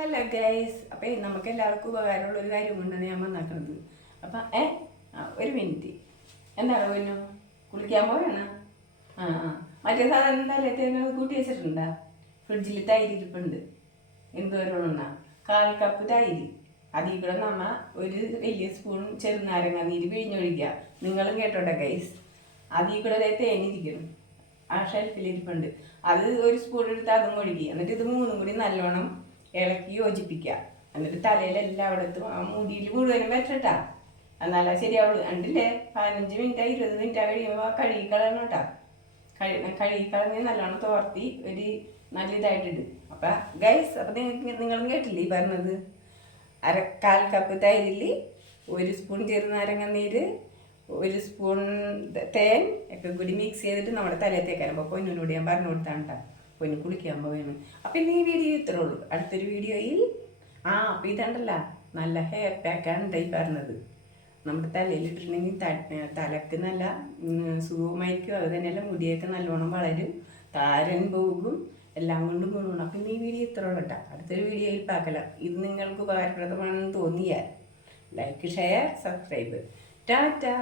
അല്ല ഗൈസ്, അപ്പം നമുക്ക് എല്ലാവർക്കും ഉപകാരമുള്ള ഒരു കാര്യം കൊണ്ടാണ് ഞാൻ വന്നാക്കുന്നത്. അപ്പം ഒരു മിനിറ്റ്, എന്താണ് പൊന്നു കുളിക്കാൻ പോയാണ്? മറ്റേ സാധനം തലേത്തേന് കൂട്ടി വെച്ചിട്ടുണ്ടാ? ഫ്രിഡ്ജിൽ തൈര് ഇരിപ്പുണ്ട്. എന്തോരമാണ്? 1/4 കപ്പ് തൈര്. അതിൽ കൂടെ നമ്മ ഒരു വലിയ സ്പൂൺ ചെറുനാരങ്ങ നീര് പിഴിഞ്ഞൊഴിക്കുക. നിങ്ങളും കേട്ടോട്ടെ ഗൈസ്. അതിൽ കൂടെ തേനിരിക്കണം, ആ ഷെൽഫിലിരിപ്പുണ്ട്. അത് ഒരു സ്പൂൺ എടുത്ത് അതും ഒഴുകി, എന്നിട്ട് ഇത് മൂന്നും കൂടി നല്ലോണം ഇളക്കി യോജിപ്പിക്കുക. എന്നിട്ട് തലയിലെല്ലായിടത്തും ആ മുടിയിൽ മുഴുവനും വെച്ചിട്ടാ, എന്നാലാ ശരിയാവുള്ളൂ. കണ്ടില്ലേ, 15 മിനിറ്റ് 20 മിനിറ്റ് കഴിയുമ്പോൾ കഴുകിക്കളയണം കേട്ടാ. കഴുകിക്കളഞ്ഞ് നല്ലോണം തോർത്തി ഒരു നല്ല ഇതായിട്ടിട്ട്. അപ്പം ഗൈസ്, അപ്പം നിങ്ങളും കേട്ടില്ലേ ഈ പറഞ്ഞത്? 1/4 കപ്പ് തൈരിൽ 1 സ്പൂൺ ചെറുനാരങ്ങ നീര്, 1 സ്പൂൺ തേൻ ഒക്കെ കൂടി മിക്സ് ചെയ്തിട്ട് നമ്മുടെ തലയിൽ തേക്കാൻ. അപ്പോൾ പൊന്നിനോട് ഞാൻ പറഞ്ഞു കൊടുത്താണ് കേട്ടോ, പൊന്നു കുളിക്കാൻ പോവുകയാണ്. അപ്പം ഇന്ന് ഈ വീഡിയോ ഇത്രേ ഉള്ളൂ. അടുത്തൊരു വീഡിയോയിൽ അപ്പം ഇതുണ്ടല്ല, നല്ല ഹെയർ പാക്കാണ് ഈ പറഞ്ഞത്. നമ്മുടെ തലയിലിട്ടിട്ടുണ്ടെങ്കിൽ തലക്ക് നല്ല സുഖമായിരിക്കും. അത് തന്നെയല്ല, മുടിയൊക്കെ നല്ലോണം വളരും, താരൻ പോകും, എല്ലാം കൊണ്ടും ഗുണമാണ്. അപ്പം ഇന്ന് ഈ വീഡിയോ ഇത്ര ഉള്ളൂ കേട്ടോ. അടുത്തൊരു വീഡിയോയിൽ പാക്കലാം. ഇത് നിങ്ങൾക്ക് ഉപകാരപ്രദമാണെന്ന് തോന്നിയാൽ ലൈക്ക്, ഷെയർ, സബ്സ്ക്രൈബ്. ടാറ്റാ.